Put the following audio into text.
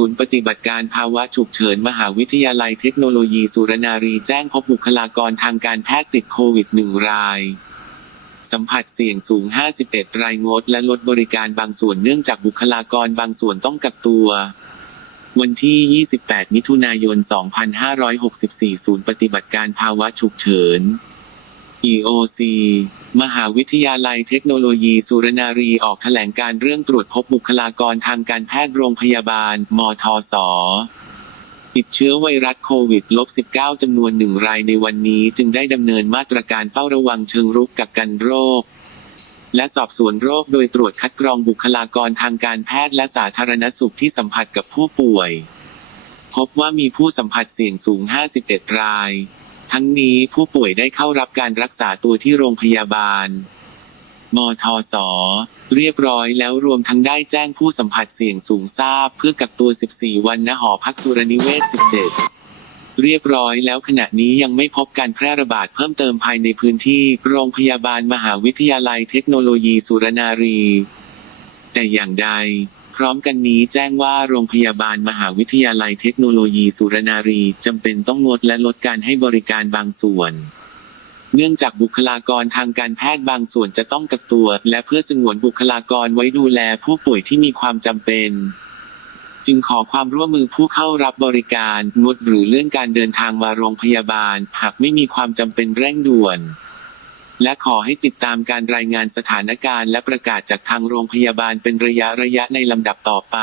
ศูนย์ปฏิบัติการภาวะฉุกเฉินมหาวิทยาลัยเทคโนโลยีสุรนารีแจ้งพบบุคลากรทางการแพทย์ติดโควิด 1 ราย สัมผัสเสี่ยงสูง 51 รายงด และลดบริการบางส่วนเนื่องจากบุคลากรบางส่วนต้องกักตัว วันที่ 28 มิถุนายน 2564 ศูนย์ปฏิบัติการภาวะฉุกเฉิน EOC มหาวิทยาลัยเทคโนโลยีสุรนารีออกแถลงการเรื่องตรวจพบบุคลากรทางการแพทย์โรงพยาบาล มทสติดเชื้อไวรัสโควิด -19 จำนวนหนึ่งรายในวันนี้จึงได้ดำเนินมาตรการเฝ้าระวังเชิงรุกกักกันโรค และสอบสวนโรคโดยตรวจคัดกรองบุคลากรทางการแพทย์และสาธารณสุขที่สัมผัสกับผู้ป่วย พบว่ามีผู้สัมผัสเสี่ยงสูง 51 ราย ทั้งนี้ผู้ป่วยได้เข้ารับการรักษาตัวที่โรงพยาบาล มทส เรียบร้อยแล้วรวมทั้งได้แจ้งผู้สัมผัสเสี่ยงสูงทราบ เพื่อกักตัว 14 วันณหอพักสุรนิเวศ 17เรียบร้อยแล้วขณะนี้ยังไม่พบการแพร่ระบาดเพิ่มเติมภายในพื้นที่ โรงพยาบาลมหาวิทยาลัยเทคโนโลยีสุรนารี แต่อย่างใด พร้อมกันนี้แจ้งว่าโรงพยาบาลมหาวิทยาลัยเทคโนโลยีสุรนารีจำเป็นต้องงดและลดการให้บริการบางส่วน เนื่องจากบุคลากรทางการแพทย์บางส่วนจะต้องกักตัว และเพื่อสงวนบุคลากรไว้ดูแลผู้ป่วยที่มีความจำเป็น จึงขอความร่วมมือผู้เข้ารับบริการงดหรือเลื่อนการเดินทางมาโรงพยาบาล หากไม่มีความจำเป็นเร่งด่วน และขอให้ติดตามการรายงานสถานการณ์และประกาศจากทางโรงพยาบาลเป็นระยะระยะในลำดับต่อไป